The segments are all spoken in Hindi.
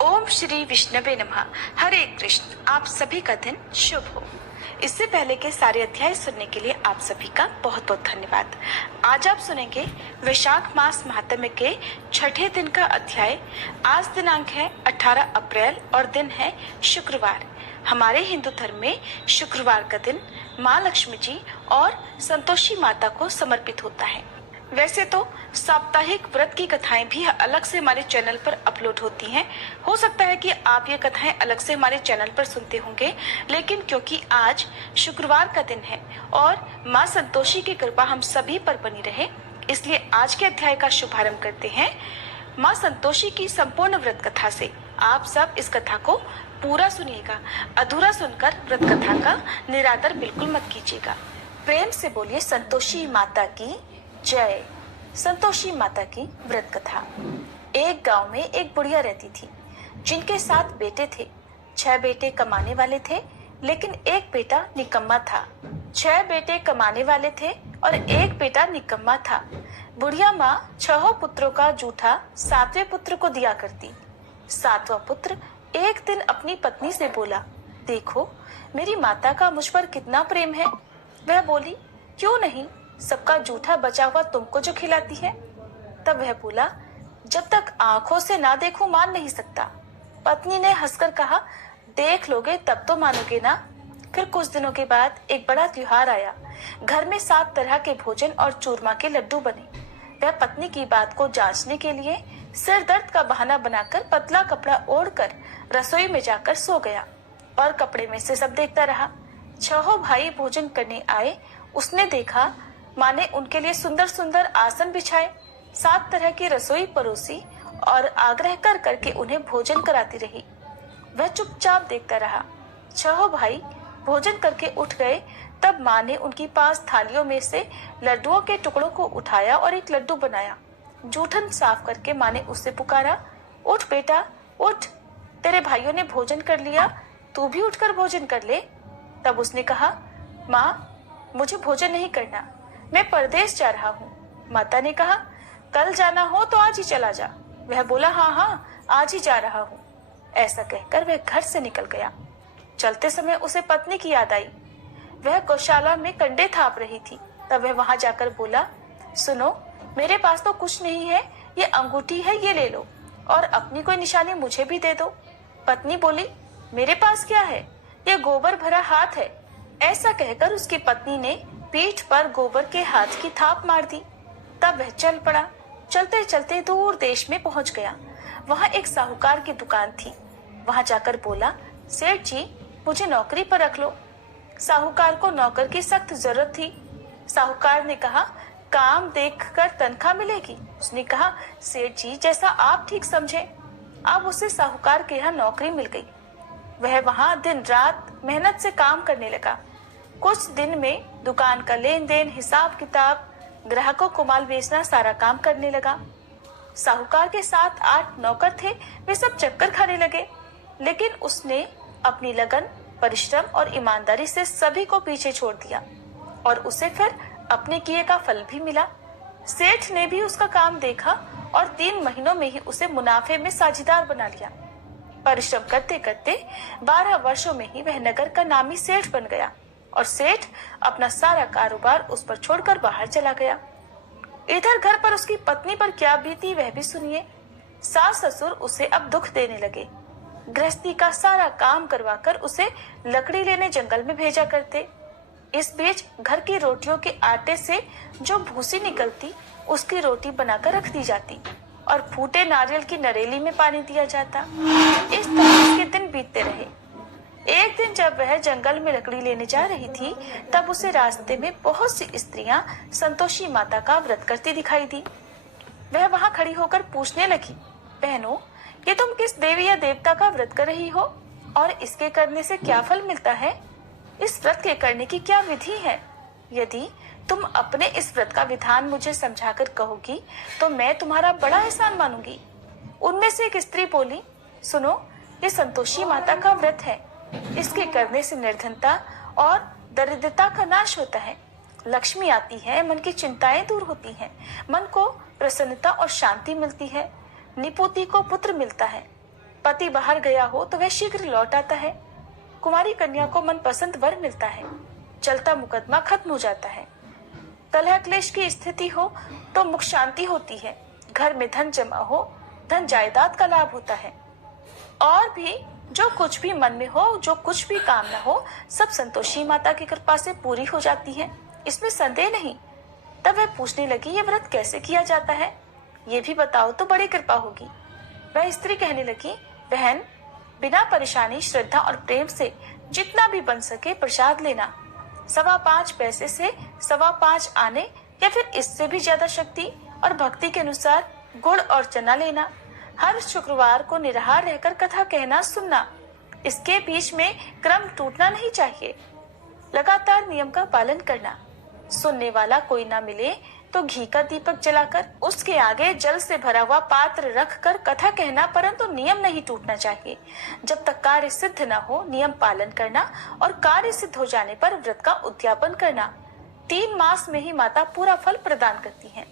ओम श्री विष्णवे नमः। हरे कृष्ण। आप सभी का दिन शुभ हो। इससे पहले के सारे अध्याय सुनने के लिए आप सभी का बहुत बहुत धन्यवाद। आज आप सुनेंगे वैशाख मास महात्म्य के छठे दिन का अध्याय। आज दिनांक है 18 अप्रैल और दिन है शुक्रवार। हमारे हिंदू धर्म में शुक्रवार का दिन माँ लक्ष्मी जी और संतोषी माता को समर्पित होता है। वैसे तो साप्ताहिक व्रत की कथाएं भी अलग से हमारे चैनल पर अपलोड होती हैं। हो सकता है कि आप ये कथाएं अलग से हमारे चैनल पर सुनते होंगे, लेकिन क्योंकि आज शुक्रवार का दिन है और माँ संतोषी की कृपा हम सभी पर बनी रहे, इसलिए आज के अध्याय का शुभारंभ करते हैं माँ संतोषी की संपूर्ण व्रत कथा से। आप सब इस कथा को पूरा सुनिएगा, अधूरा सुनकर व्रत कथा का निरादर बिल्कुल मत कीजिएगा। प्रेम से बोलिए संतोषी माता की जय। संतोषी माता की व्रत कथा। एक गांव में एक बुढ़िया रहती थी जिनके 7 बेटे थे। 6 बेटे कमाने वाले थे, लेकिन एक बेटा निकम्मा था। 6 बेटे कमाने वाले थे और एक बेटा निकम्मा था। बुढ़िया माँ 6 पुत्रों का जूठा 7वें पुत्र को दिया करती। 7वां पुत्र एक दिन अपनी पत्नी से बोला, देखो मेरी माता का मुझ पर कितना प्रेम है। वह बोली, क्यों नहीं, सबका जूठा बचा हुआ तुमको जो खिलाती है। तब वह बोला, जब तक आंखों से ना देखूं मान नहीं सकता। पत्नी ने हंसकर कहा, देख लोगे तब तो मानोगे ना। फिर कुछ दिनों के बाद एक बड़ा त्योहार आया। घर में 7 तरह के भोजन और चूरमा के लड्डू बने। वह पत्नी की बात को जांचने के लिए सिर दर्द का बहाना बनाकर पतला कपड़ा ओढ़कर रसोई में जाकर सो गया और कपड़े में से सब देखता रहा। 6 भाई भोजन करने आए। उसने देखा माँ ने उनके लिए सुंदर सुंदर आसन बिछाए, 7 तरह की रसोई परोसी और आग्रह कर करके उन्हें भोजन कराती रही। वह चुपचाप देखता रहा। 6 भाई भोजन करके उठ गए। तब माँ ने उनकी पास थालियों में से लड्डुओं के टुकड़ों को उठाया और एक लड्डू बनाया। जूठन साफ करके माँ ने उससे पुकारा, उठ बेटा उठ, तेरे भाइयों ने भोजन कर लिया, तू भी उठकर भोजन कर ले। तब उसने कहा, माँ मुझे भोजन नहीं करना, मैं परदेश जा रहा हूँ। माता ने कहा, कल जाना हो तो आज ही चला जा। वह बोला, हाँ हाँ आज ही जा रहा हूँ। ऐसा कहकर वह घर से निकल गया। चलते समय उसे पत्नी की याद आई। वह गौशाला में कंडे थाप रही थी। तब वह वहां जाकर बोला, सुनो मेरे पास तो कुछ नहीं है, ये अंगूठी है, ये ले लो और अपनी कोई निशानी मुझे भी दे दो। पत्नी बोली, मेरे पास क्या है, ये गोबर भरा हाथ है। ऐसा कहकर उसकी पत्नी ने पीठ पर गोबर के हाथ की थाप मार दी। तब वह चल पड़ा। चलते चलते दूर देश में पहुंच गया। वहां एक साहूकार की दुकान थी। वहां जाकर बोला, सेठ जी मुझे नौकरी पर रख लो। साहूकार को नौकर की सख्त जरूरत थी। साहूकार ने कहा, काम देखकर तनख्वाह मिलेगी। उसने कहा, सेठ जी जैसा आप ठीक समझे। अब उसे साहूकार के यहाँ नौकरी मिल गई। वह वहां दिन रात मेहनत से काम करने लगा। कुछ दिन में दुकान का लेन देन, हिसाब किताब, ग्राहकों को माल बेचना, सारा काम करने लगा। साहूकार के 7-8 नौकर थे, वे सब चक्कर खाने लगे, लेकिन उसने अपनी लगन, परिश्रम और ईमानदारी से सभी को पीछे छोड़ दिया और उसे फिर अपने किए का फल भी मिला। सेठ ने भी उसका काम देखा और 3 महीनों में ही उसे मुनाफे में साझीदार बना लिया। परिश्रम करते करते 12 वर्षों में ही वह नगर का नामी सेठ बन गया और सेठ अपना सारा कारोबार उस पर छोड़कर बाहर चला गया। इधर घर पर उसकी पत्नी पर क्या बीती वह भी सुनिए। सास ससुर उसे अब दुख देने लगे। गृहस्थी का सारा काम करवाकर उसे लकड़ी लेने जंगल में भेजा करते। इस बीच घर की रोटियों के आटे से जो भूसी निकलती उसकी रोटी बनाकर रख दी जाती और फूटे नारियल की नरेली में पानी दिया जाता। इस तरह के दिन बीतते रहे। एक दिन जब वह जंगल में लकड़ी लेने जा रही थी, तब उसे रास्ते में बहुत सी स्त्रियां संतोषी माता का व्रत करती दिखाई दी। वह वहां खड़ी होकर पूछने लगी, बहनों ये तुम किस देवी या देवता का व्रत कर रही हो और इसके करने से क्या फल मिलता है? इस व्रत के करने की क्या विधि है? यदि तुम अपने इस व्रत का विधान मुझे समझाकर कहोगी तो मैं तुम्हारा बड़ा एहसान मानूंगी। उनमें से एक स्त्री बोली, सुनो ये संतोषी माता का व्रत है। इसके करने से निर्धनता और दरिद्रता का नाश होता है, लक्ष्मी आती है, मन की चिंताएं दूर होती हैं, मन को प्रसन्नता और शांति मिलती है, निपुति को पुत्र मिलता है, पति बाहर गया हो तो वह शीघ्र लौट आता है। कुमारी कन्या को मनपसंद वर मिलता है। चलता मुकदमा खत्म हो जाता है। कलह क्लेश की स्थिति हो तो मुख शांति होती है। घर में धन जमा हो, धन जायदाद का लाभ होता है। और भी जो कुछ भी मन में हो, जो कुछ भी कामना हो, सब संतोषी माता की कृपा से पूरी हो जाती है, इसमें संदेह नहीं। तब वह पूछने लगी, ये व्रत कैसे किया जाता है, ये भी बताओ तो बड़ी कृपा होगी। वह स्त्री कहने लगी, बहन, बिना परेशानी, श्रद्धा और प्रेम से जितना भी बन सके प्रसाद लेना। 5.25 पैसे से 5.25 आने या फिर इससे भी ज्यादा शक्ति और भक्ति के अनुसार गुड़ और चना लेना। हर शुक्रवार को निराहार रहकर कथा कहना सुनना। इसके बीच में क्रम टूटना नहीं चाहिए। लगातार नियम का पालन करना। सुनने वाला कोई ना मिले तो घी का दीपक जलाकर उसके आगे जल से भरा हुआ पात्र रखकर कथा कहना, परंतु नियम नहीं टूटना चाहिए। जब तक कार्य सिद्ध न हो नियम पालन करना और कार्य सिद्ध हो जाने पर व्रत का उद्यापन करना। 3 मास में ही माता पूरा फल प्रदान करती हैं।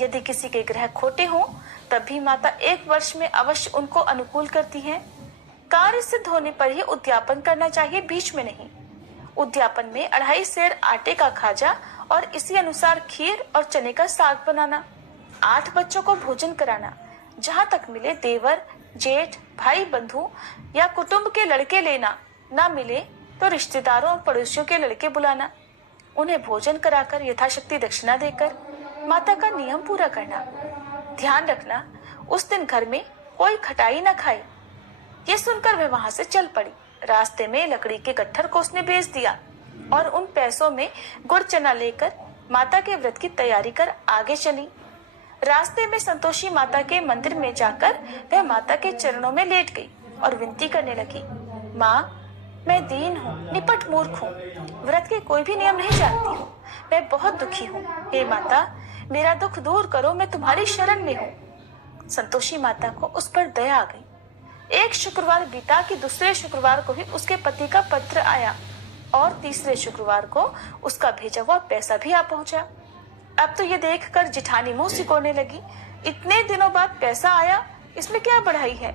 यदि किसी के ग्रह खोटे हों तब भी माता 1 वर्ष में अवश्य उनको अनुकूल करती हैं। कार्य सिद्ध होने पर ही उद्यापन करना चाहिए, बीच में नहीं। उद्यापन में 2.5 सेर आटे का खाजा और इसी अनुसार खीर और चने का साग बनाना। 8 बच्चों को भोजन कराना। जहाँ तक मिले देवर, जेठ, भाई बंधु या कुटुंब के लड़के लेना। ना मिले तो रिश्तेदारों और पड़ोसियों के लड़के बुलाना। उन्हें भोजन कराकर यथाशक्ति दक्षिणा देकर माता का नियम पूरा करना। ध्यान रखना, उस दिन घर में कोई खटाई न खाए। ये सुनकर वह वहां से चल पड़ी। रास्ते में लकड़ी के गट्ठर को उसने बेच दिया और उन पैसों में गुड़ चना लेकर माता के व्रत की तैयारी कर आगे चली। रास्ते में संतोषी माता के मंदिर में जाकर वह माता के चरणों में लेट गई और विनती करने लगी, माँ, मैं दीन हूँ, निपट मूर्ख हूँ, व्रत के कोई भी नियम नहीं जानती हूँ, मैं बहुत दुखी हूँ। हे माता, मेरा दुख दूर करो, मैं तुम्हारी शरण में हूँ। संतोषी माता को उस पर दया आ गई। एक शुक्रवार बीता कि दूसरे शुक्रवार को ही उसके पति का पत्र आया और तीसरे शुक्रवार को उसका भेजा हुआ पैसा भी आ पहुंचा। अब तो ये देखकर जिठानी मुंह सिकोड़ने लगी, इतने दिनों बाद पैसा आया, इसमें क्या बढ़ाई है।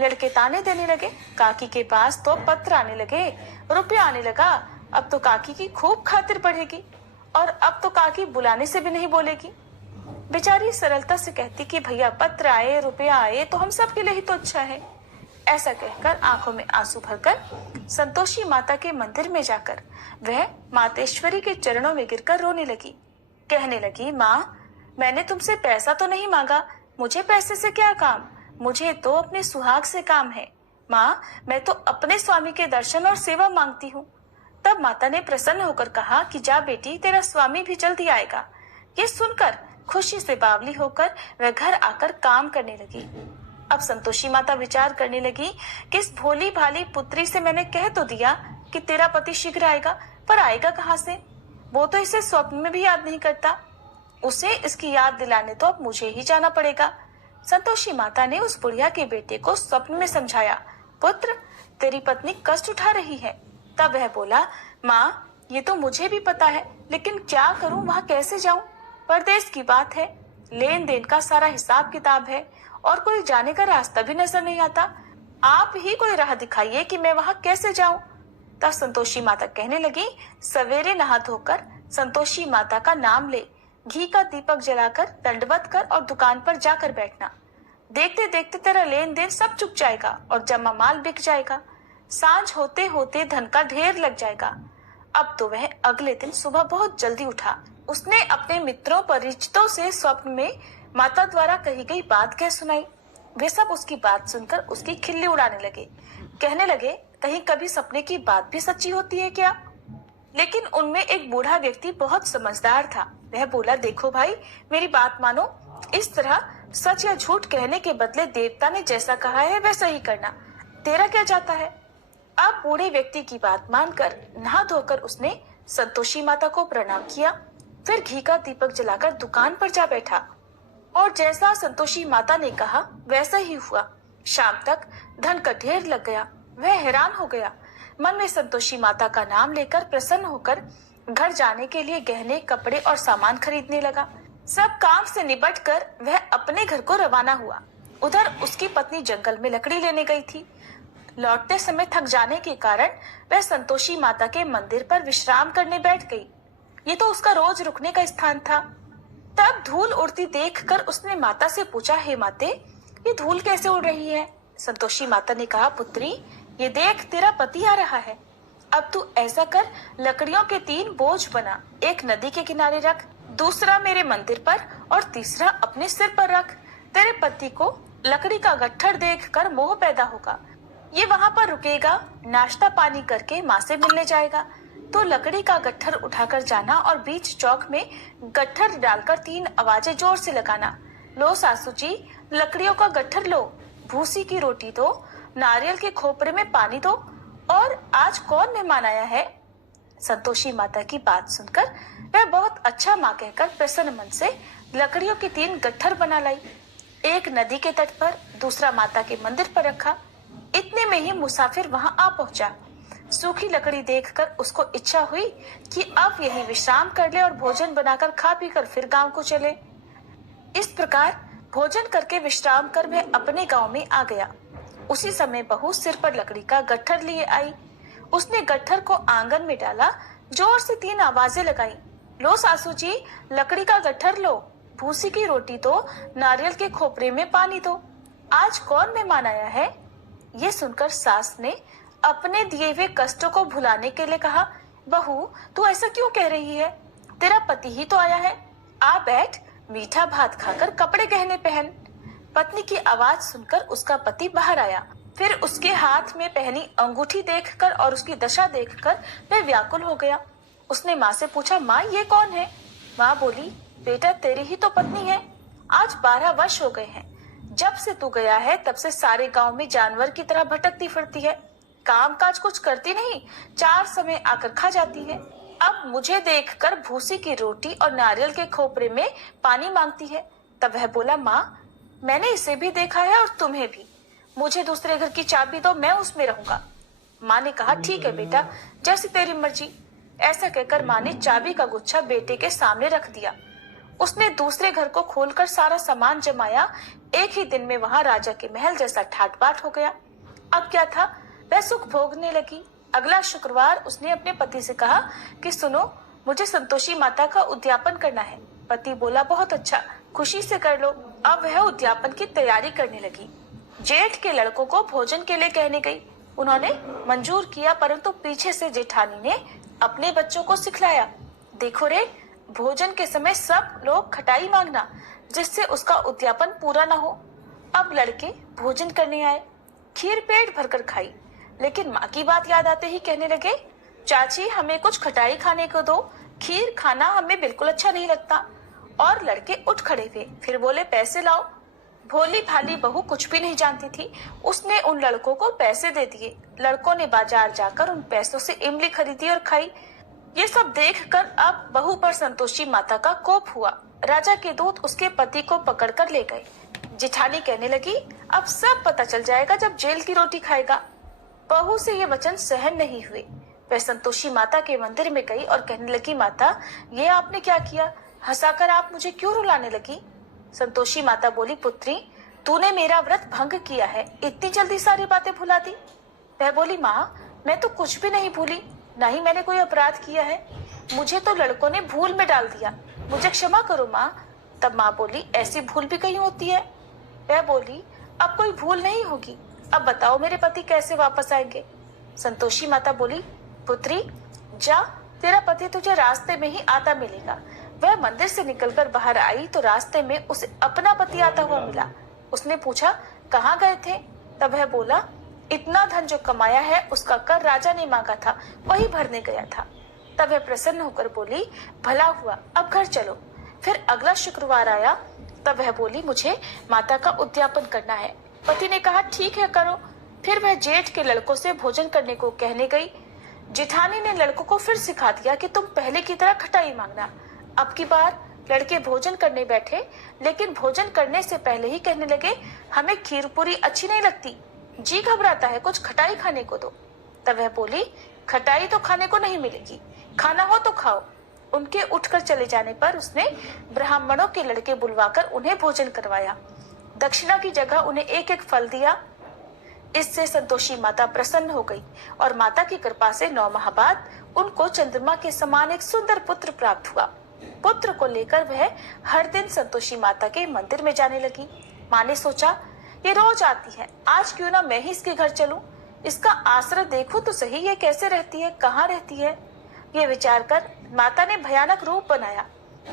लड़के ताने देने लगे, काकी के पास तो पत्र आने लगे, रुपया आने लगा, अब तो काकी की खूब खातिर बढ़ेगी और अब तो काकी बुलाने से भी नहीं बोलेगी। बेचारी सरलता से कहती कि भैया पत्र आए, रुपया आए तो हम सब के लिए ही तो अच्छा है। ऐसा कहकर आंखों में आंसू भरकर संतोषी माता के मंदिर में जाकर वह मातेश्वरी के चरणों में गिरकर रोने लगी। कहने लगी, माँ, मैंने तुमसे पैसा तो नहीं मांगा, मुझे पैसे से क्या काम, मुझे तो अपने सुहाग से काम है। माँ, मैं तो अपने स्वामी के दर्शन और सेवा मांगती हूँ। तब माता ने प्रसन्न होकर कहा कि जा बेटी, तेरा स्वामी भी जल्दी आएगा। ये सुनकर खुशी से बावली होकर वह घर आकर काम करने लगी। अब संतोषी माता विचार करने लगी कि इस भोली भाली पुत्री से मैंने कह तो दिया कि तेरा पति शीघ्र आएगा, पर आएगा कहाँ से? वो तो इसे स्वप्न में भी याद नहीं करता। उसे इसकी याद दिलाने तो अब मुझे ही जाना पड़ेगा। संतोषी माता ने उस बुढ़िया के बेटे को स्वप्न में समझाया, पुत्र, तेरी पत्नी कष्ट उठा रही है। तब वह बोला, माँ, ये तो मुझे भी पता है, लेकिन क्या करूँ, वहाँ कैसे जाऊँ? परदेश की बात है, लेन देन का सारा हिसाब किताब है और कोई जाने का रास्ता भी नजर नहीं आता। आप ही कोई राह दिखाइए कि मैं वहाँ कैसे जाऊँ। तब संतोषी माता कहने लगी, सवेरे नहा धोकर संतोषी माता का नाम ले, घी का दीपक जलाकर दंडवत कर और दुकान पर जाकर बैठना। देखते देखते तेरा लेन देन सब चुक जाएगा और जमा माल बिक जाएगा। सांझ होते होते धन का ढेर लग जाएगा। अब तो वह अगले दिन सुबह बहुत जल्दी उठा। उसने अपने मित्रों परिचितों से स्वप्न में माता द्वारा कही गई बात कह सुनाई। वे सब उसकी बात सुनकर उसकी खिल्ली उड़ाने लगे। कहने लगे, कहीं कभी सपने की बात भी सच्ची होती है क्या? लेकिन उनमें एक बूढ़ा व्यक्ति बहुत समझदार था। वह बोला, देखो भाई, मेरी बात मानो, इस तरह सच या झूठ कहने के बदले देवता ने जैसा कहा है वैसा ही करना। तेरा क्या जाता है? अब बूढ़े व्यक्ति की बात मानकर नहा धोकर उसने संतोषी माता को प्रणाम किया, फिर घी का दीपक जलाकर दुकान पर जा बैठा और जैसा संतोषी माता ने कहा वैसा ही हुआ। शाम तक धन का ढेर लग गया। वह हैरान हो गया। मन में संतोषी माता का नाम लेकर प्रसन्न होकर घर जाने के लिए गहने, कपड़े और सामान खरीदने लगा। सब काम से निपटकर वह अपने घर को रवाना हुआ। उधर उसकी पत्नी जंगल में लकड़ी लेने गई थी। लौटते समय थक जाने के कारण वह संतोषी माता के मंदिर पर विश्राम करने बैठ गई। ये तो उसका रोज रुकने का स्थान था। तब धूल उड़ती देखकर उसने माता से पूछा, हे माते, ये धूल कैसे उड़ रही है? संतोषी माता ने कहा, पुत्री, ये देख तेरा पति आ रहा है। अब तू ऐसा कर, लकड़ियों के 3 बोझ बना, एक नदी के किनारे रख, दूसरा मेरे मंदिर पर और तीसरा अपने सिर पर रख। तेरे पति को लकड़ी का गट्ठर देखकर मोह पैदा होगा। ये वहां पर रुकेगा, नाश्ता पानी करके माँ से मिलने जाएगा। तो लकड़ी का गट्ठर उठाकर जाना और बीच चौक में गट्ठर डालकर 3 आवाजें जोर से लगाना। लो सासू जी, लकड़ियों का गट्ठर लो, भूसी की रोटी दो, नारियल के खोपरे में पानी दो, और आज कौन मेहमान आया है? संतोषी माता की बात सुनकर वह बहुत अच्छा माँ कहकर प्रसन्न मन से लकड़ियों के 3 गट्ठर बना लाई। एक नदी के तट पर, दूसरा माता के मंदिर पर रखा। इतने में ही मुसाफिर वहां आ पहुंचा। सूखी लकड़ी देखकर उसको इच्छा हुई कि अब यही विश्राम कर ले और भोजन बनाकर खा पीकर फिर गांव को चले। इस प्रकार भोजन करके विश्राम कर वह अपने गांव में आ गया। उसी समय बहू सिर पर लकड़ी का गट्ठर लिए आई। उसने गट्ठर को आंगन में डाला, जोर से 3 आवाजें लगाई। लो सासू जी, लकड़ी का गट्ठर लो, भूसी की रोटी दो, नारियल के खोपरे में पानी दो, आज कौन मेहमान आया है? ये सुनकर सास ने अपने दिए हुए कष्टों को भुलाने के लिए कहा, बहू, तू ऐसा क्यों कह रही है? तेरा पति ही तो आया है। आ बैठ, मीठा भात खाकर कपड़े गहने पहन। पत्नी की आवाज सुनकर उसका पति बाहर आया। फिर उसके हाथ में पहनी अंगूठी देखकर और उसकी दशा देखकर वह व्याकुल हो गया। उसने माँ से पूछा, माँ, ये कौन है? माँ बोली, बेटा, तेरी ही तो पत्नी है। आज 12 वर्ष हो गए हैं। जब से तू गया है तब से सारे गांव में जानवर की तरह भटकती फिरती है। काम काज कुछ करती नहीं, 4 समय आकर खा जाती है। अब मुझे देखकर भूसी की रोटी और नारियल के खोपरे में पानी मांगती है। तब वह बोला, माँ, मैंने इसे भी देखा है और तुम्हें भी। मुझे दूसरे घर की चाबी दो, मैं उसमें रहूंगा। माँ ने कहा, ठीक है बेटा, जैसी तेरी मर्जी। ऐसा कहकर माँ ने चाबी का गुच्छा बेटे के सामने रख दिया। उसने दूसरे घर को खोलकर सारा सामान जमाया। एक ही दिन में वहां राजा के महल जैसा ठाट बाट हो गया। अब क्या था, वह सुख भोगने लगी। अगला शुक्रवार उसने अपने पति से कहा कि सुनो, मुझे संतोषी माता का उद्यापन करना है। पति बोला, बहुत अच्छा, खुशी से कर लो। अब वह उद्यापन की तैयारी करने लगी। जेठ के लड़कों को भोजन के लिए कहने गई। उन्होंने मंजूर किया, परंतु पीछे से जेठानी ने अपने बच्चों को सिखलाया, देखो रे, भोजन के समय सब लोग खटाई मांगना, जिससे उसका उद्यापन पूरा न हो। अब लड़के भोजन करने आए। खीर पेट भरकर खाई, लेकिन माँ की बात याद आते ही कहने लगे, चाची, हमें कुछ खटाई खाने को दो, खीर खाना हमें बिल्कुल अच्छा नहीं लगता। और लड़के उठ खड़े हुए, फिर बोले, पैसे लाओ। भोली भाली बहू कुछ भी नहीं जानती थी, उसने उन लड़कों को पैसे दे दिए। लड़कों ने बाजार जाकर उन पैसों से इमली खरीदी और खाई। ये सब देखकर अब बहू पर संतोषी माता का कोप हुआ। राजा के दूत उसके पति को पकड़कर ले गए। जेठानी कहने लगी, अब सब पता चल जाएगा जब जेल की रोटी खाएगा। बहू से ये वचन सहन नहीं हुए। वह संतोषी माता के मंदिर में गई और कहने लगी, माता, ये आपने क्या किया? हंसाकर आप मुझे क्यों रुलाने लगी? संतोषी माता बोली, पुत्री, तूने मेरा व्रत भंग किया है, इतनी जल्दी सारी बातें भुला दी। वह बोली, माँ, मैं तो कुछ भी नहीं भूली, न ही मैंने कोई अपराध किया है। मुझे तो लड़कों ने भूल में डाल दिया, मुझे क्षमा करो माँ। तब माँ बोली, ऐसी भूल भी कहीं होती है? वह बोली, अब कोई भूल नहीं होगी। अब बताओ मेरे पति कैसे वापस आएंगे? संतोषी माता बोली, पुत्री, जा, तेरा पति तुझे रास्ते में ही आता मिलेगा। वह मंदिर से निकलकर बाहर आई तो रास्ते में उसे अपना पति आता हुआ मिला। उसने पूछा, कहाँ गए थे? तब वह बोला, इतना धन जो कमाया है उसका कर राजा ने मांगा था, वही भरने गया था। तब वह प्रसन्न होकर बोली, भला हुआ, अब घर चलो। फिर अगला शुक्रवार आया। तब वह बोली, मुझे माता का उद्यापन करना है। पति ने कहा, ठीक है, करो। फिर वह जेठ के लड़कों से भोजन करने को कहने गई। जेठानी ने लड़कों को फिर सिखा दिया कि तुम पहले की तरह खटाई मांगना। अब की बार लड़के भोजन करने बैठे, लेकिन भोजन करने से पहले ही कहने लगे, हमें खीर पूरी अच्छी नहीं लगती, जी घबराता है, कुछ खटाई खाने को दो। तब वह बोली, खटाई तो खाने को नहीं मिलेगी, खाना हो तो खाओ। उनके उठकर चले जाने पर उसने ब्राह्मणों के लड़के बुलवाकर उन्हें भोजन करवाया। दक्षिणा की जगह उन्हें एक एक फल दिया। इससे संतोषी माता प्रसन्न हो गई और माता की कृपा से 9 माह बाद उनको चंद्रमा के समान एक सुंदर पुत्र प्राप्त हुआ। पुत्र को लेकर वह हर दिन संतोषी माता के मंदिर में जाने लगी। माँ ने सोचा, ये रोज आती है, आज क्यों ना मैं ही इसके घर चलूं, इसका आश्रय देखूं तो सही, ये कैसे रहती है, कहाँ रहती है। ये विचार कर माता ने भयानक रूप बनाया।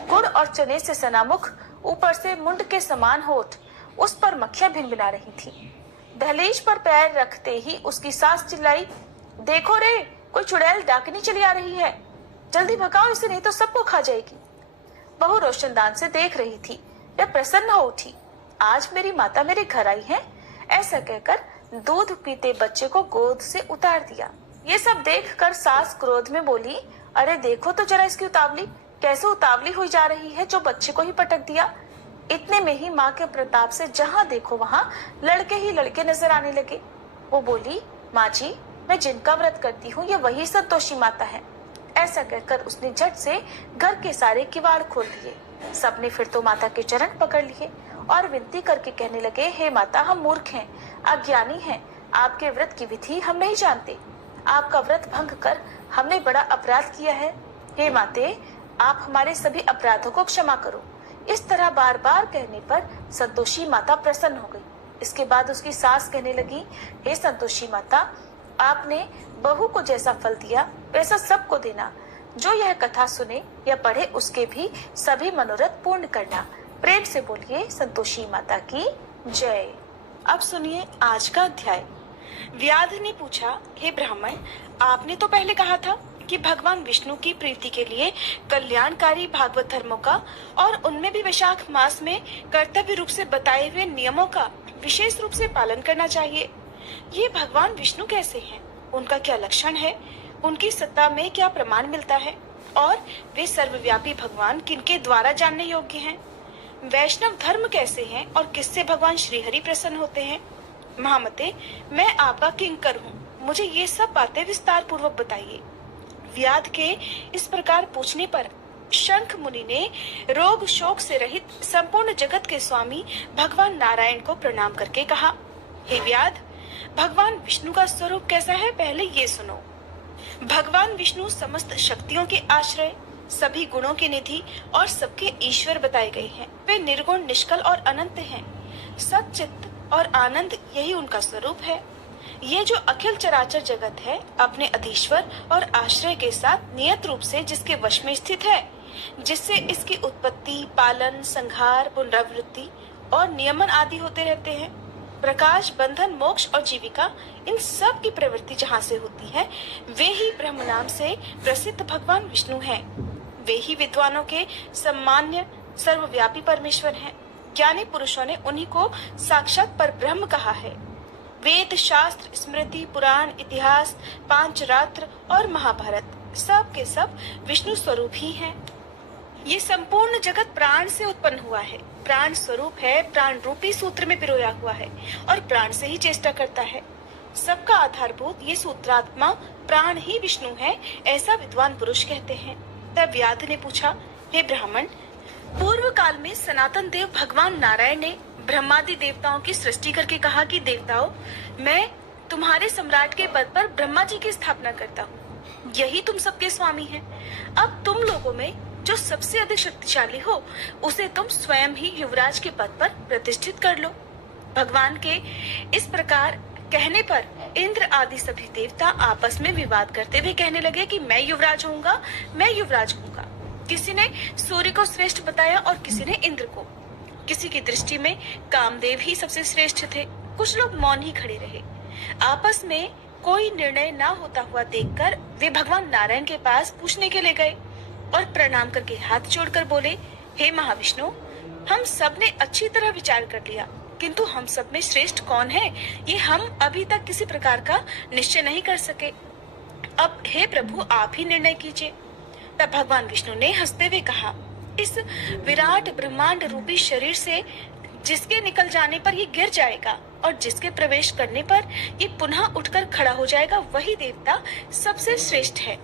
गुड़ और चने से सना मुख, ऊपर से मुंड के समान होठ, उस पर मक्खियां भिनभिना रही थी। दहलीज पर पैर रखते ही उसकी सास चिल्लाई, देखो रे, कोई चुड़ैल डाकनी चली आ रही है, जल्दी भगाओ इसे, नहीं तो सबको खा जाएगी। बहू रोशनदान से देख रही थी। वह प्रसन्न हो उठी, आज मेरी माता मेरे घर आई है। ऐसा कहकर दूध पीते बच्चे को गोद से उतार दिया। ये सब देखकर सास क्रोध में बोली, अरे देखो तो जरा इसकी उतावली, कैसे उतावली हुई जा रही है, जो बच्चे को ही पटक दिया। इतने में ही माँ के प्रताप से जहाँ देखो वहाँ लड़के ही लड़के नजर आने लगे। वो बोली, माँ जी, मैं जिनका व्रत करती हूँ ये वही संतोषी माता है। ऐसा कहकर उसने झट से घर के सारे किवाड़ खोल दिए। सबने फिर तो माता के चरण पकड़ लिए और विनती करके कहने लगे, हे माता, हम मूर्ख हैं, अज्ञानी हैं, आपके व्रत की विधि हम नहीं जानते। आपका व्रत भंग कर हमने बड़ा अपराध किया है। हे माते, आप हमारे सभी अपराधों को क्षमा करो। इस तरह बार बार कहने पर संतोषी माता प्रसन्न हो गई। इसके बाद उसकी सास कहने लगी, हे संतोषी माता, आपने बहू को जैसा फल दिया वैसा सबको देना। जो यह कथा सुने या पढ़े उसके भी सभी मनोरथ पूर्ण करना। प्रेम से बोलिए संतोषी माता की जय। अब सुनिए आज का अध्याय। व्याध ने पूछा, हे ब्राह्मण, आपने तो पहले कहा था कि भगवान विष्णु की प्रीति के लिए कल्याणकारी भागवत धर्मों का और उनमें भी वैशाख मास में कर्तव्य रूप से बताए हुए नियमों का विशेष रूप से पालन करना चाहिए। ये भगवान विष्णु कैसे हैं? उनका क्या लक्षण है? उनकी सत्ता में क्या प्रमाण मिलता है? और वे सर्वव्यापी भगवान किनके द्वारा जानने योग्य हैं? वैष्णव धर्म कैसे हैं और किससे भगवान श्रीहरि प्रसन्न होते हैं? महामते, मैं आपका किंकर हूँ, मुझे ये सब बातें विस्तार पूर्वक बताइए। व्याध के इस प्रकार पूछने पर शंख मुनि ने रोग शोक से रहित संपूर्ण जगत के स्वामी भगवान नारायण को प्रणाम करके कहा, हे व्याध, भगवान विष्णु का स्वरूप कैसा है, पहले ये सुनो। भगवान विष्णु समस्त शक्तियों के आश्रय, सभी गुणों के निधि और सबके ईश्वर बताए गए हैं। वे निर्गुण, निष्कल और अनंत हैं। सच्चित और आनंद यही उनका स्वरूप है। ये जो अखिल चराचर जगत है, अपने अधीश्वर और आश्रय के साथ नियत रूप से जिसके वश में स्थित है, जिससे इसकी उत्पत्ति, पालन, संहार, पुनरावृत्ति और नियमन आदि होते रहते हैं। प्रकाश, बंधन, मोक्ष और जीविका, इन सब की प्रवृत्ति जहाँ से होती है, वे ही ब्रह्म नाम से प्रसिद्ध भगवान विष्णु हैं। वे ही विद्वानों के सम्मान्य सर्वव्यापी परमेश्वर हैं। ज्ञानी पुरुषों ने उन्हीं को साक्षात पर ब्रह्म कहा है। वेद, शास्त्र, स्मृति, पुराण, इतिहास, पांचरात्र और महाभारत सब के सब विष्णु स्वरूप ही हैं। ये संपूर्ण जगत प्राण से उत्पन्न हुआ है। प्राण स्वरूप है, प्राण रूपी सूत्र में पिरोया हुआ है और प्राण से ही चेष्टा करता है। सबका आधारभूत ये सूत्रात्मा प्राण ही विष्णु है, ऐसा विद्वान पुरुष कहते हैं। तब व्याध ने पूछा, हे ब्राह्मण, पूर्व काल में सनातन देव भगवान नारायण ने ब्रह्मादि देवताओं की सृष्टि करके कहा कि देवताओं, मैं तुम्हारे सम्राट के पद पर ब्रह्मा जी की स्थापना करता हूँ। यही तुम सबके स्वामी हैं। अब तुम लोगों में जो सबसे अधिक शक्तिशाली हो, उसे तुम स्वयं ही युवराज के पद पर प्रतिष्ठित कर लो। भगवान के इस प्रकार कहने पर इंद्र आदि सभी देवता आपस में विवाद करते हुए कहने लगे कि मैं युवराज होऊंगा, मैं युवराज होऊंगा। किसी ने सूर्य को श्रेष्ठ बताया और किसी ने इंद्र को। किसी की दृष्टि में कामदेव ही सबसे श्रेष्ठ थे। कुछ लोग मौन ही खड़े रहे। आपस में कोई निर्णय ना होता हुआ देखकर वे भगवान नारायण के पास पूछने के लिए गए और प्रणाम करके हाथ जोड़कर बोले, हे महाविष्णु, हम सब ने अच्छी तरह विचार कर लिया, किंतु हम सब में श्रेष्ठ कौन है, ये हम अभी तक किसी प्रकार का निश्चय नहीं कर सके। अब हे प्रभु, आप ही निर्णय कीजिए। तब भगवान विष्णु ने हंसते हुए कहा, इस विराट ब्रह्मांड रूपी शरीर से जिसके निकल जाने पर ये गिर जाएगा और जिसके प्रवेश करने पर ये पुनः उठकर खड़ा हो जाएगा, वही देवता सबसे श्रेष्ठ है।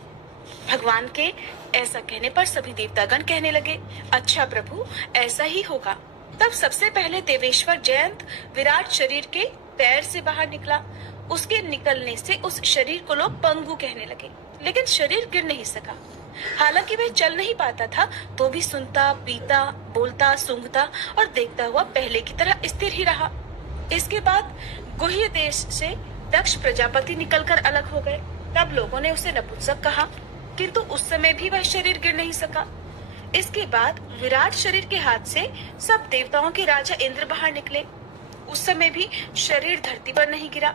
भगवान के ऐसा कहने पर सभी देवतागण कहने लगे, अच्छा प्रभु, ऐसा ही होगा। तब सबसे पहले देवेश्वर जयंत विराट शरीर के पैर से बाहर निकला। उसके निकलने से उस शरीर को लोग पंगु कहने लगे, लेकिन शरीर गिर नहीं सका। हालांकि वह चल नहीं पाता था, तो भी सुनता, पीता, बोलता, सूंघता और देखता हुआ पहले की तरह स्थिर ही रहा। इसके बाद गुह्य देश से दक्ष प्रजापति निकलकर अलग हो गए। तब लोगों ने उसे नपुंसक कहा, किंतु उस समय भी वह शरीर गिर नहीं सका। इसके बाद विराट शरीर के हाथ से सब देवताओं के राजा इंद्र बाहर निकले। उस समय भी शरीर धरती पर नहीं गिरा।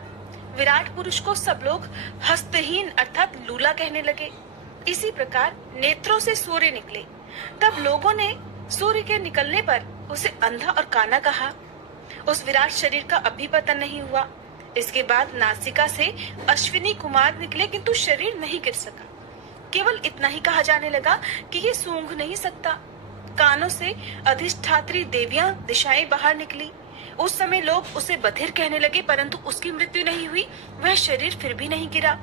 विराट पुरुष को सब लोग हस्तहीन अर्थात लूला कहने लगे। इसी प्रकार नेत्रों से सूर्य निकले। तब लोगों ने सूर्य के निकलने पर उसे अंधा और काना कहा। उस विराट शरीर का अभी पतन नहीं हुआ। इसके बाद नासिका से अश्विनी कुमार निकले, किंतु शरीर नहीं गिर सका। केवल इतना ही कहा जाने लगा कि ये सूंघ नहीं सकता। कानों से अधिष्ठात्री देवियां दिशाएं बाहर निकली। उस समय लोग उसे बधिर कहने लगे, परंतु उसकी मृत्यु नहीं हुई, वह शरीर फिर भी नहीं गिरा।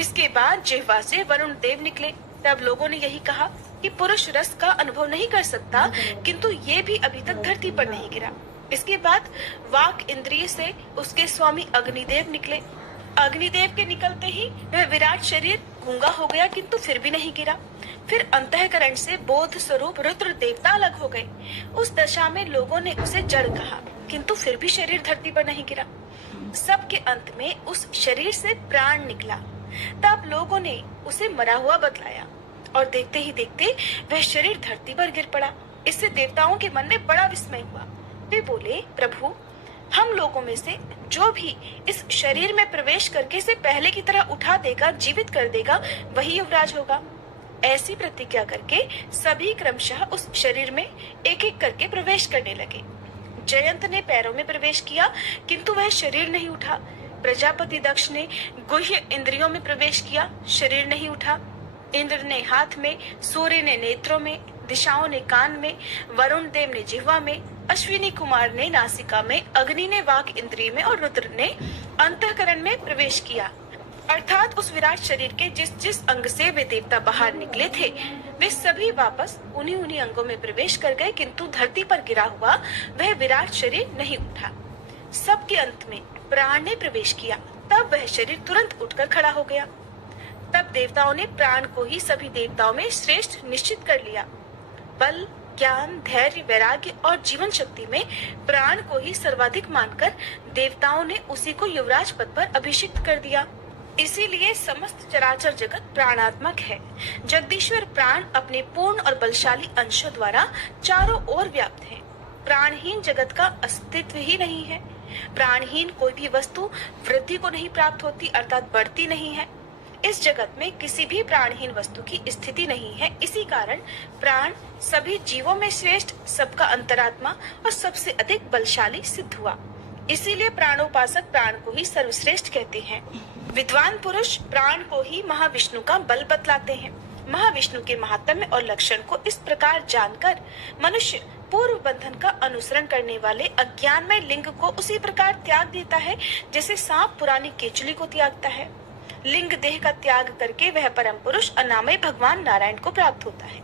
इसके बाद जिह्वा से वरुण देव निकले। तब लोगों ने यही कहा कि पुरुष रस का अनुभव नहीं कर सकता, किंतु ये भी अभी तक धरती पर नहीं गिरा। इसके बाद वाक इंद्रिय से उसके स्वामी अग्निदेव निकले। अग्निदेव के निकलते ही वह विराट शरीर गूंगा हो गया, किंतु फिर भी नहीं गिरा। फिर अंतःकरण से बोध स्वरूप रुद्र देवता अलग हो गए। उस दशा में लोगों ने उसे जड़ कहा, किंतु फिर भी शरीर धरती पर नहीं गिरा। सबके अंत में उस शरीर से प्राण निकला। तब लोगों ने उसे मरा हुआ बतलाया और देखते ही देखते वह शरीर धरती पर गिर पड़ा। इससे देवताओं के मन में बड़ा विस्मय हुआ। वे बोले, प्रभु, हम लोगों में से जो भी इस शरीर में प्रवेश करके से पहले की तरह उठा देगा, जीवित कर देगा, वही युवराज होगा। ऐसी प्रतिज्ञा करके सभी क्रमशः उस शरीर में एक एक करके प्रवेश करने लगे। जयंत ने पैरों में प्रवेश किया, किंतु वह शरीर नहीं उठा। प्रजापति दक्ष ने गुह्य इंद्रियों में प्रवेश किया, शरीर नहीं उठा। इंद्र ने हाथ में, सूर्य ने नेत्रों में, दिशाओं ने कान में, वरुण देव ने जिह्वा में, अश्विनी कुमार ने नासिका में, अग्नि ने वाक इंद्रिय में और रुद्र ने अंतःकरण में प्रवेश किया। अर्थात उस विराट शरीर के जिस जिस अंग से वे देवता बाहर निकले थे, वे सभी वापस उन्हीं उन्हीं अंगों में प्रवेश कर गए, किंतु धरती पर गिरा हुआ वह विराट शरीर नहीं उठा। सबके अंत में प्राण ने प्रवेश किया। तब वह शरीर तुरंत उठकर खड़ा हो गया। तब देवताओं ने प्राण को ही सभी देवताओं में श्रेष्ठ निश्चित कर लिया। बल, ज्ञान, धैर्य, वैराग्य और जीवन शक्ति में प्राण को ही सर्वाधिक मानकर देवताओं ने उसी को युवराज पद पर अभिषिक्त कर दिया। इसीलिए समस्त चराचर जगत प्राणात्मक है। जगदीश्वर प्राण अपने पूर्ण और बलशाली अंशों द्वारा चारों ओर व्याप्त है। प्राणहीन जगत का अस्तित्व ही नहीं है। प्राणहीन कोई भी वस्तु वृद्धि को नहीं प्राप्त होती, अर्थात बढ़ती नहीं है। इस जगत में किसी भी प्राणहीन वस्तु की स्थिति नहीं है। इसी कारण प्राण सभी जीवों में श्रेष्ठ, सबका अंतरात्मा और सबसे अधिक बलशाली सिद्ध हुआ। इसीलिए प्राणोपासक प्राण को ही सर्वश्रेष्ठ कहते हैं। विद्वान पुरुष प्राण को ही महाविष्णु का बल बतलाते हैं। महाविष्णु के महात्म्य और लक्षण को इस प्रकार जानकर मनुष्य पूर्व बंधन का अनुसरण करने वाले अज्ञानमय लिंग को उसी प्रकार त्याग देता है जैसे सांप पुरानी केचुली को त्यागता है। लिंग देह का त्याग करके वह परम पुरुष अनामय भगवान नारायण को प्राप्त होता है।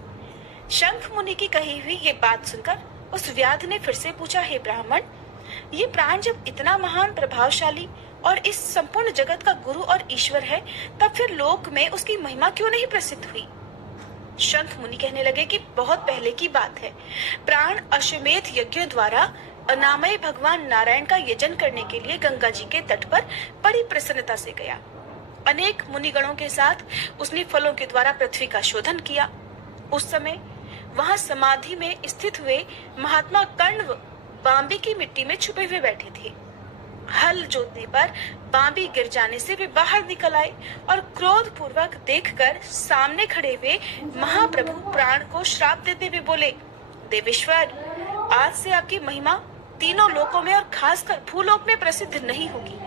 शंख मुनि की कही हुई ये बात सुनकर उस व्याध ने फिर से पूछा, हे ब्राह्मण, ये प्राण जब इतना महान, प्रभावशाली और इस संपूर्ण जगत का गुरु और ईश्वर है, तब फिर लोक में उसकी महिमा क्यों नहीं प्रसिद्ध हुई? शंख मुनि कहने लगे कि बहुत पहले की बात है। प्राण अश्वमेध यज्ञों द्वारा अनामय भगवान नारायण का यजन करने के लिए गंगा जी के तट पर बड़ी प्रसन्नता से गया। अनेक मुनिगणों के साथ उसने फलों के द्वारा पृथ्वी का शोधन किया। उस समय वहां समाधि में स्थित हुए महात्मा कण्व बांबी की मिट्टी में छुपे हुए बैठे थे। हल जोतने पर बांबी गिर जाने से वे बाहर निकल आए और क्रोध पूर्वक देखकर सामने खड़े हुए महाप्रभु प्राण को श्राप देते हुए बोले, देवेश्वर, आज से आपकी महिमा तीनों लोकों में और खासकर भूलोक में प्रसिद्ध नहीं होगी।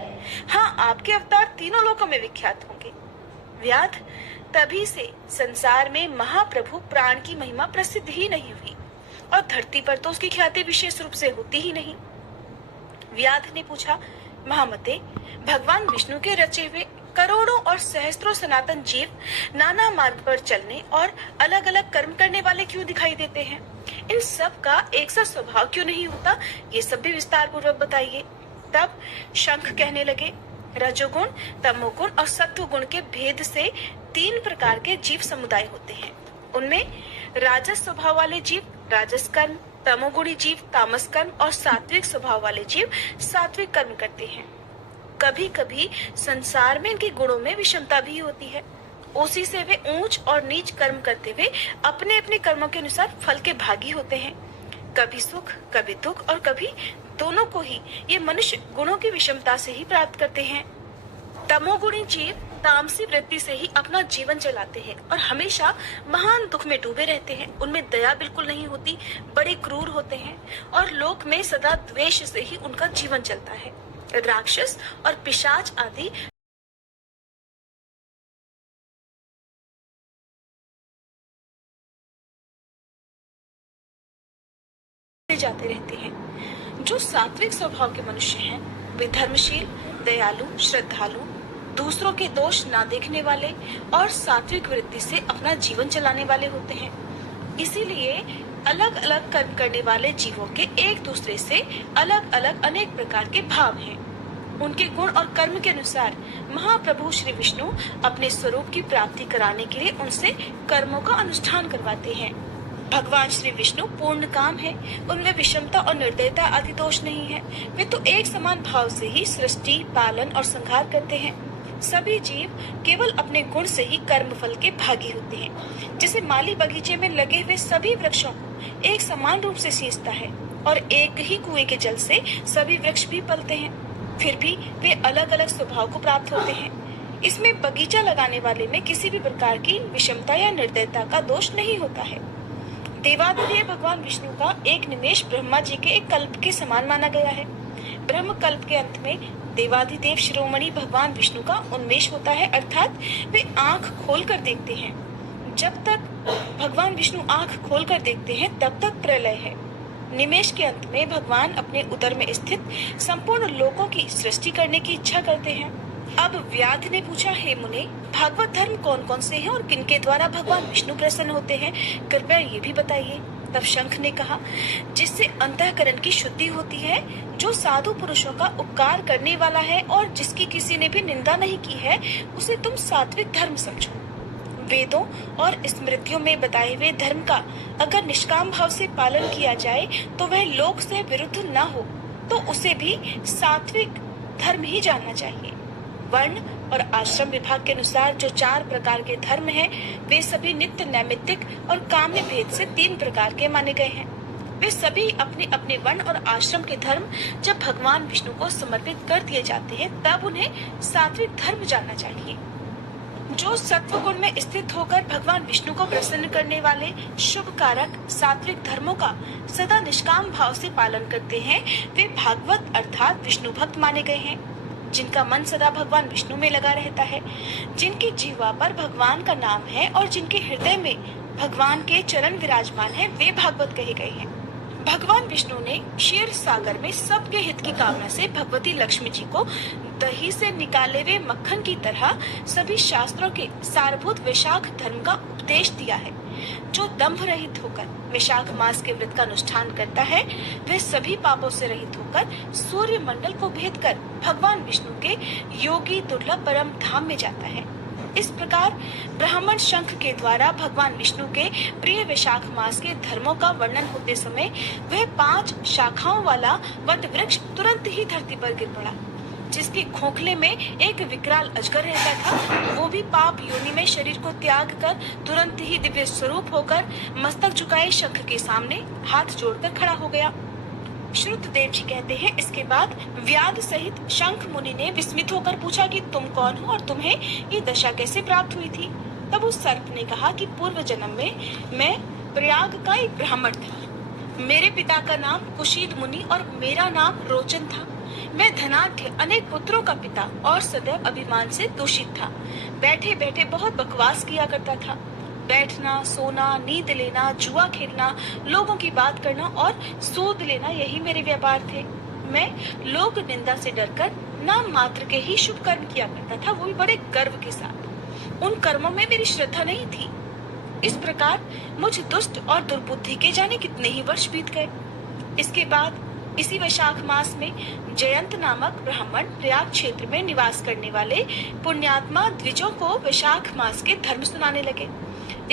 हाँ, आपके अवतार तीनों लोकों में विख्यात होंगे। व्याध, तभी से संसार में महाप्रभु प्राण की महिमा प्रसिद्ध ही नहीं हुई और धरती पर तो उसकी ख्याति विशेष रूप से होती ही नहीं। व्याध ने पूछा, महामते, भगवान विष्णु के रचे हुए करोड़ों और सहस्त्रों सनातन जीव नाना मार्ग पर चलने और अलग अलग कर्म करने वाले क्यों दिखाई देते हैं? इन सब का एक सा स्वभाव क्यों नहीं होता? ये सब भी विस्तार पूर्वक बताइए। तब शंख कहने लगे, रजोगुण, तमोगुण और सत्वगुण के भेद से 3 प्रकार के जीव समुदाय होते हैं। उनमें राजस स्वभाव वाले जीव राजस कर्म, तमोगुणी जीव तामस कर्म और सात्विक स्वभाव वाले जीव सात्विक कर्म करते हैं। कभी कभी संसार में इनके गुणों में विषमता भी होती है। उसी से वे ऊंच और नीच कर्म करते हुए अपने अपने कर्मों के अनुसार फल के भागी होते हैं। कभी सुख, कभी दुख और कभी दोनों को ही ये मनुष्य गुणों की विषमता से ही प्राप्त करते हैं। तमोगुणी जीव तामसी वृत्ति से ही अपना जीवन चलाते हैं और हमेशा महान दुख में डूबे रहते हैं। उनमें दया बिल्कुल नहीं होती, बड़े क्रूर होते हैं और लोक में सदा द्वेष से ही उनका जीवन चलता है। राक्षस और पिशाच आदि जाते रहते हैं। जो सात्विक स्वभाव के मनुष्य हैं, वे धर्मशील, दयालु, श्रद्धालु, दूसरों के दोष ना देखने वाले और सात्विक वृत्ति से अपना जीवन चलाने वाले होते हैं। इसीलिए अलग अलग कर्म करने वाले जीवों के एक दूसरे से अलग अलग अनेक प्रकार के भाव हैं। उनके गुण और कर्म के अनुसार महाप्रभु श्री विष्णु अपने स्वरूप की प्राप्ति कराने के लिए उनसे कर्मों का अनुष्ठान करवाते हैं। भगवान श्री विष्णु पूर्ण काम है, उनमें विषमता और निर्दयता आदि दोष नहीं है। वे तो एक समान भाव से ही सृष्टि, पालन और संहार करते हैं। सभी जीव केवल अपने गुण से ही कर्म फल के भागी होते हैं। जैसे माली बगीचे में लगे हुए सभी वृक्षों को एक समान रूप से सींचता है और एक ही कुएं के जल से सभी वृक्ष भी पलते हैं, फिर भी वे अलग अलग स्वभाव को प्राप्त होते हैं। इसमें बगीचा लगाने वाले में किसी भी प्रकार की विषमता या निर्दयता का दोष नहीं होता है। देवादिदेव भगवान विष्णु का एक निमेष ब्रह्मा जी के एक कल्प के समान माना गया है। ब्रह्म कल्प के अंत में देवादिदेव शिरोमणि भगवान विष्णु का उन्मेष होता है, अर्थात वे आंख खोलकर देखते हैं। जब तक भगवान विष्णु आंख खोलकर देखते हैं तब तक प्रलय है। निमेष के अंत में भगवान अपने उदर में स्थित संपूर्ण लोकों की सृष्टि करने की इच्छा करते हैं। अब व्याध ने पूछा, हे मुने, भागवत धर्म कौन कौन से हैं और किनके द्वारा भगवान विष्णु प्रसन्न होते हैं, कृपया ये भी बताइए। तब शंख ने कहा, जिससे अंतःकरण की शुद्धि होती है, जो साधु पुरुषों का उपकार करने वाला है और जिसकी किसी ने भी निंदा नहीं की है, उसे तुम सात्विक धर्म समझो। वेदों और स्मृतियों में बताए हुए धर्म का अगर निष्काम भाव से पालन किया जाए तो वह लोक से विरुद्ध न हो, तो उसे भी सात्विक धर्म ही जानना चाहिए। वर्ण और आश्रम विभाग के अनुसार जो 4 प्रकार के धर्म हैं, वे सभी नित्य, नैमित्तिक और काम्य भेद से 3 प्रकार के माने गए हैं। वे सभी अपने अपने वर्ण और आश्रम के धर्म जब भगवान विष्णु को समर्पित कर दिए जाते हैं, तब उन्हें सात्विक धर्म जानना चाहिए। जो सत्व गुण में स्थित होकर भगवान विष्णु को प्रसन्न करने वाले शुभ कारक सात्विक धर्मों का सदा निष्काम भाव से पालन करते हैं, वे भागवत अर्थात विष्णु भक्त माने गए हैं। जिनका मन सदा भगवान विष्णु में लगा रहता है, जिनकी जीवा पर भगवान का नाम है और जिनके हृदय में भगवान के चरण विराजमान है, वे भागवत कहे गए हैं। भगवान विष्णु ने क्षीर सागर में सबके हित की कामना से भगवती लक्ष्मी जी को दही से निकाले हुए मक्खन की तरह सभी शास्त्रों के सारभूत वैशाख धर्म का उपदेश दिया है। जो दंभ रहित होकर वैशाख मास के व्रत का अनुष्ठान करता है, वह सभी पापों से रहित होकर सूर्य मंडल को भेद कर भगवान विष्णु के योगी दुर्लभ परम धाम में जाता है। इस प्रकार ब्राह्मण शंख के द्वारा भगवान विष्णु के प्रिय वैशाख मास के धर्मों का वर्णन होते समय वह 5 शाखाओं वाला वट वृक्ष तुरंत ही धरती पर गिर पड़ा। जिसके खोखले में एक विकराल अजगर रहता था, वो भी पाप योनि में शरीर को त्याग कर तुरंत ही दिव्य स्वरूप होकर मस्तक झुकाए शंख के सामने हाथ जोड़कर खड़ा हो गया। श्रुतदेव जी कहते हैं, इसके बाद व्याध सहित शंख मुनि ने विस्मित होकर पूछा कि तुम कौन हो और तुम्हें ये दशा कैसे प्राप्त हुई थी। तब उस सर्प ने कहा कि पूर्व जन्म में मैं प्रयाग का एक ब्राह्मण था। मेरे पिता का नाम कुशीद मुनि और मेरा नाम रोचन था। मैं धनाढ्य अनेक पुत्रों का पिता और सदैव अभिमान से दूषित था। बैठे बैठे बहुत बकवास किया करता था। बैठना, सोना, नींद लेना, जुआ खेलना, लोगों की बात करना और सूद लेना, यही मेरे व्यापार थे। मैं लोक निंदा से डरकर नाम मात्र के ही शुभ कर्म किया करता था, वो भी बड़े गर्व के साथ। उन कर्मों में मेरी श्रद्धा नहीं थी। इस प्रकार मुझ दुष्ट और दुर्बुद्धि के जाने कितने ही वर्ष बीत गए। इसके बाद इसी वैशाख मास में जयंत नामक ब्राह्मण प्रयाग क्षेत्र में निवास करने वाले पुण्यात्मा द्विजों को वैशाख मास के धर्म सुनाने लगे।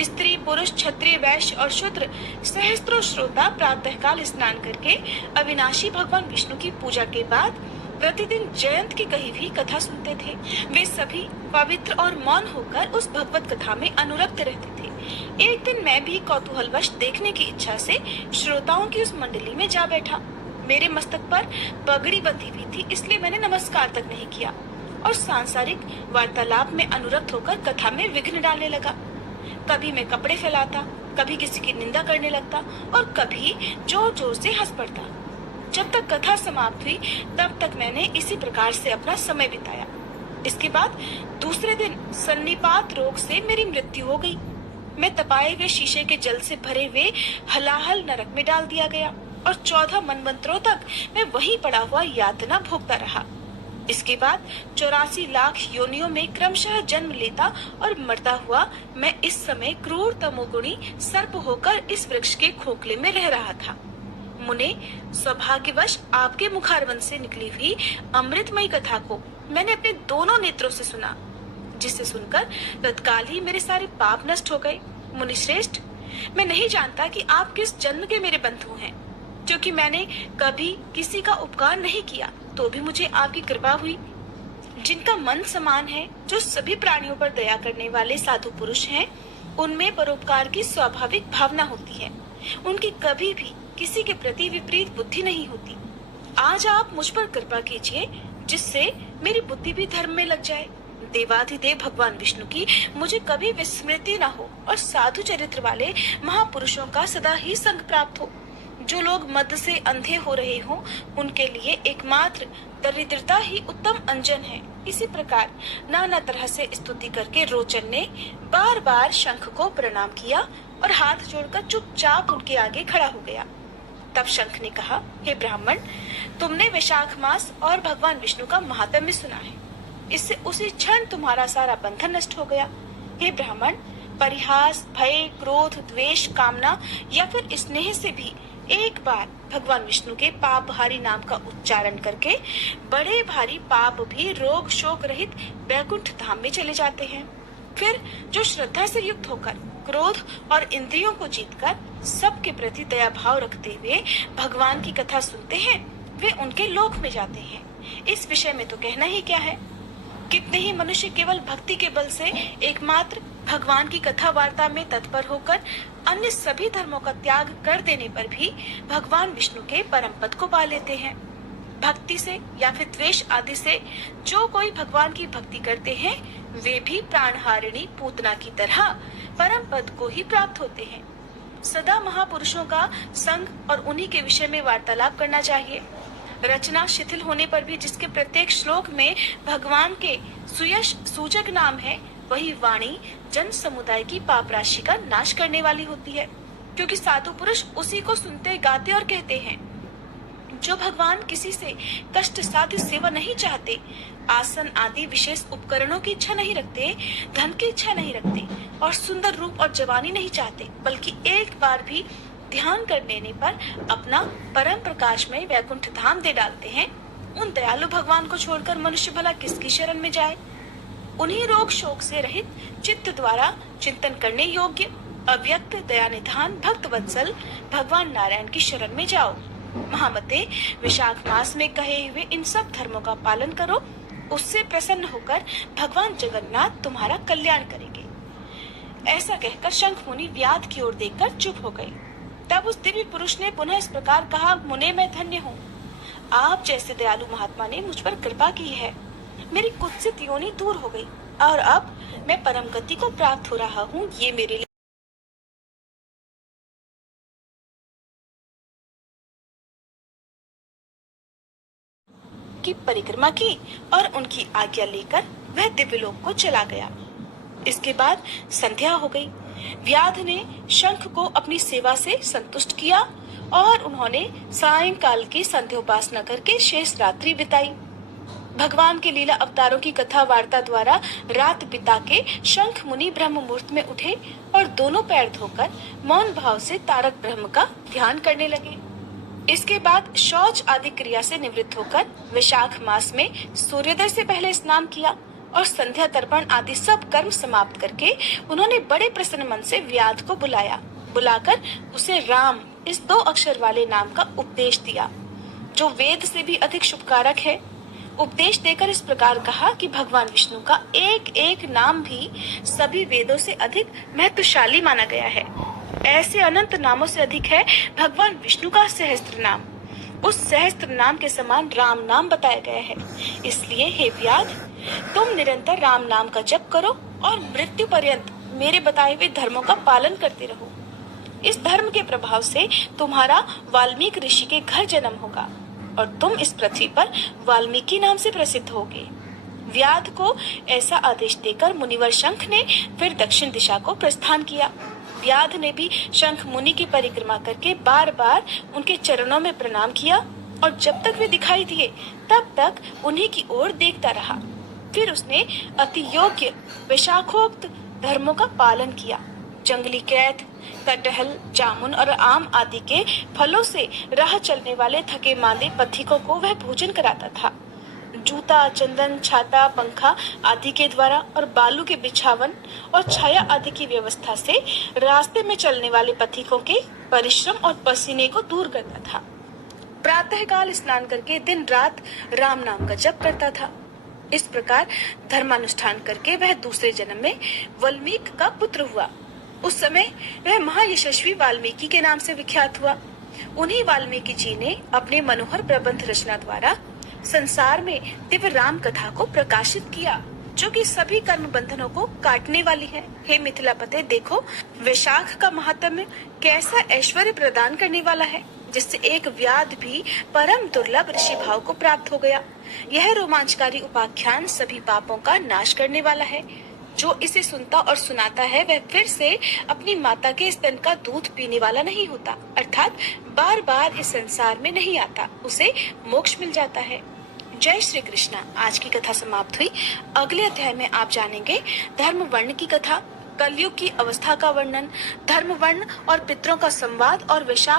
स्त्री पुरुष क्षत्रिय वैश्य और शूद्र सहस्त्रों श्रोता प्रातःकाल स्नान करके अविनाशी भगवान विष्णु की पूजा के बाद प्रतिदिन जयंत की कही हुई कथा सुनते थे। वे सभी पवित्र और मौन होकर उस भगवत कथा में अनुरक्त रहते थे। एक दिन मैं भी कौतूहलवश देखने की इच्छा से श्रोताओं की उस मंडली में जा बैठा। मेरे मस्तक पर पगड़ी बंधी हुई थी, इसलिए मैंने नमस्कार तक नहीं किया और सांसारिक वार्तालाप में अनुरक्त होकर कथा में विघ्न डालने लगा। कभी मैं कपड़े फैलाता, कभी किसी की निंदा करने लगता और कभी जोर जोर से हंस पड़ता। जब तक कथा समाप्त हुई तब तक मैंने इसी प्रकार से अपना समय बिताया। इसके बाद दूसरे दिन सन्निपात रोग से मेरी मृत्यु हो गई। मैं तपाए हुए शीशे के जल से भरे हुए हलाहल नरक में डाल दिया गया और 14 मनवंतरों तक मैं वहीं पड़ा हुआ यातना भोगता रहा। इसके बाद 84 लाख योनियों में क्रमशः जन्म लेता और मरता हुआ मैं इस समय क्रूर तमोगुणी सर्प होकर इस वृक्ष के खोखले में रह रहा था। मुने, सौभाग्यवश आपके मुखारविंद से निकली हुई अमृतमयी कथा को मैंने अपने दोनों नेत्रों से सुना, जिसे सुनकर तत्काल ही मेरे सारे पाप नष्ट हो गए। मुनि श्रेष्ठ, मैं नहीं जानता कि आप किस जन्म के मेरे बंधु हैं, क्योंकि मैंने कभी किसी का उपकार नहीं किया तो भी मुझे आपकी कृपा हुई। जिनका मन समान है, जो सभी प्राणियों पर दया करने वाले साधु पुरुष हैं, उनमें परोपकार की स्वाभाविक भावना होती है। उनकी कभी भी किसी के प्रति विपरीत बुद्धि नहीं होती। आज आप मुझ पर कृपा कीजिए, जिससे मेरी बुद्धि भी धर्म में लग जाए। देवाधिदेव भगवान विष्णु की मुझे कभी विस्मृति न हो और साधु चरित्र वाले महापुरुषों का सदा ही संग प्राप्त हो। जो लोग मद से अंधे हो रहे हों, उनके लिए एकमात्र दरिद्रता ही उत्तम अंजन है। इसी प्रकार नाना तरह से स्तुति करके रोचन ने बार बार शंख को प्रणाम किया और हाथ जोड़कर चुपचाप उनके आगे खड़ा हो गया। तब शंख ने कहा, हे ब्राह्मण, तुमने वैशाख मास और भगवान विष्णु का महात्म्य सुना है। इससे उसी क्षण तुम्हारा सारा बंधन नष्ट हो गया। हे ब्राह्मण, परिहास, भय, क्रोध, द्वेष, कामना या फिर स्नेह से भी एक बार भगवान विष्णु के पाप भारी नाम का उच्चारण करके बड़े भारी पाप भी रोग शोक रहित वैकुंठ धाम में चले जाते हैं। फिर जो श्रद्धा से युक्त होकर क्रोध और इंद्रियों को जीतकर सबके प्रति दया भाव रखते हुए भगवान की कथा सुनते हैं, वे उनके लोक में जाते हैं। इस विषय में तो कहना ही क्या है। कितने ही मनुष्य केवल भक्ति के बल से एकमात्र भगवान की कथा वार्ता में तत्पर होकर अन्य सभी धर्मों का त्याग कर देने पर भी भगवान विष्णु के परम पद को पा लेते हैं। भक्ति से या फिर द्वेष आदि से जो कोई भगवान की भक्ति करते हैं, वे भी प्राणहारिणी पूतना की तरह परम पद को ही प्राप्त होते हैं। सदा महापुरुषों का संग और उन्हीं के विषय में वार्तालाप करना चाहिए। रचना शिथिल होने पर भी जिसके प्रत्येक श्लोक में भगवान के सुयश सूचक नाम है, वही वाणी जन समुदाय की पाप राशि का नाश करने वाली होती है, क्योंकि साधु पुरुष उसी को सुनते, गाते और कहते हैं। जो भगवान किसी से कष्ट साध्य सेवा नहीं चाहते, आसन आदि विशेष उपकरणों की इच्छा नहीं रखते, धन की इच्छा नहीं रखते और सुंदर रूप और जवानी नहीं चाहते, बल्कि एक बार भी ध्यान कर लेने पर अपना परम प्रकाश में वैकुंठ धाम दे डालते हैं, उन दयालु भगवान को छोड़कर मनुष्य भला किसकी शरण में जाए। उन्हीं रोग शोक से रहित चित्त द्वारा चिंतन करने योग्य अव्यक्त दयानिधान भक्त वत्सल भगवान नारायण की शरण में जाओ। महामते, विशाख मास में कहे हुए इन सब धर्मों का पालन करो, उससे प्रसन्न होकर भगवान जगन्नाथ तुम्हारा कल्याण करेंगे। ऐसा कहकर शंख मुनि व्याध की ओर देखकर चुप हो गए। तब उस दिव्य पुरुष ने पुनः इस प्रकार कहा, मुने, मैं धन्य हूँ। आप जैसे दयालु महात्मा ने मुझ पर कृपा की है। मेरी कुत्सित योनि दूर हो गई और अब मैं परम गति को प्राप्त हो रहा हूँ। ये मेरे लिए की परिक्रमा की और उनकी आज्ञा लेकर वह दिव्यलोक को चला गया। इसके बाद संध्या हो गई। व्याध ने शंख को अपनी सेवा से संतुष्ट किया और उन्होंने सायंकाल की संध्या उपासना करके शेष रात्रि बिताई। भगवान के लीला अवतारों की कथा वार्ता द्वारा रात बिता के शंख मुनि ब्रह्म मुहूर्त में उठे और दोनों पैर धोकर मौन भाव से तारक ब्रह्म का ध्यान करने लगे। इसके बाद शौच आदि क्रिया से निवृत्त होकर वैशाख मास में सूर्योदय से पहले स्नान किया और संध्या तर्पण आदि सब कर्म समाप्त करके उन्होंने बड़े प्रसन्न मन से व्याध को बुलाकर उसे राम इस 2 अक्षर वाले नाम का उपदेश दिया, जो वेद से भी अधिक शुभकारक है। उपदेश देकर इस प्रकार कहा कि भगवान विष्णु का एक एक नाम भी सभी वेदों से अधिक महत्वशाली माना गया है। ऐसे अनंत नामों से अधिक है भगवान विष्णु का सहस्त्र नाम। उस सहस्त्र नाम के समान राम नाम बताया गया है। इसलिए हे व्याध, तुम निरंतर राम नाम का जप करो और मृत्यु पर्यंत मेरे बताए हुए धर्मों का पालन करते रहो। इस धर्म के प्रभाव से तुम्हारा वाल्मीकि ऋषि के घर जन्म होगा और तुम इस पृथ्वी पर वाल्मीकि नाम से प्रसिद्ध होगे। व्याध को ऐसा आदेश देकर मुनिवर शंख ने फिर दक्षिण दिशा को प्रस्थान किया। व्याध ने भी शंख मुनि की परिक्रमा करके बार बार उनके चरणों में प्रणाम किया और जब तक वे दिखाई दिए तब तक उन्हीं की ओर देखता रहा। फिर उसने अति योग्य वैशाखोक्त धर्मों का पालन किया। जंगली कैथ, कटहल, जामुन और आम आदि के फलों से राह चलने वाले थके मांदे पथिकों को वह भोजन कराता था। जूता, चंदन, छाता, पंखा आदि के द्वारा और बालू के बिछावन और छाया आदि की व्यवस्था से रास्ते में चलने वाले पथिकों के परिश्रम और पसीने को दूर करता था। प्रातःकाल स्नान करके दिन रात राम नाम का जप करता था। इस प्रकार धर्मानुष्ठान करके वह दूसरे जन्म में वाल्मीकि का पुत्र हुआ। उस समय वह महायशस्वी वाल्मीकि के नाम से विख्यात हुआ। उन्हीं वाल्मीकि जी ने अपने मनोहर प्रबंध रचना द्वारा संसार में दिव्य राम कथा को प्रकाशित किया, जो कि सभी कर्म बंधनों को काटने वाली है। हे मिथिलापते, देखो वैशाख का महात्म्य कैसा ऐश्वर्य प्रदान करने वाला है, जिससे एक व्याध भी परम दुर्लभ ऋषि भाव को प्राप्त हो गया। यह रोमांचकारी उपाख्यान सभी पापों का नाश करने वाला है। जो इसे सुनता और सुनाता है वह फिर से अपनी माता के स्तन का दूध पीने वाला नहीं होता, अर्थात बार बार इस संसार में नहीं आता, उसे मोक्ष मिल जाता है। जय श्री कृष्णा। आज की कथा समाप्त हुई। अगले अध्याय में आप जानेंगे धर्म वर्ण की कथा, कलयुग की अवस्था का वर्णन, धर्म वर्ण और पितरों का संवाद और वैशाख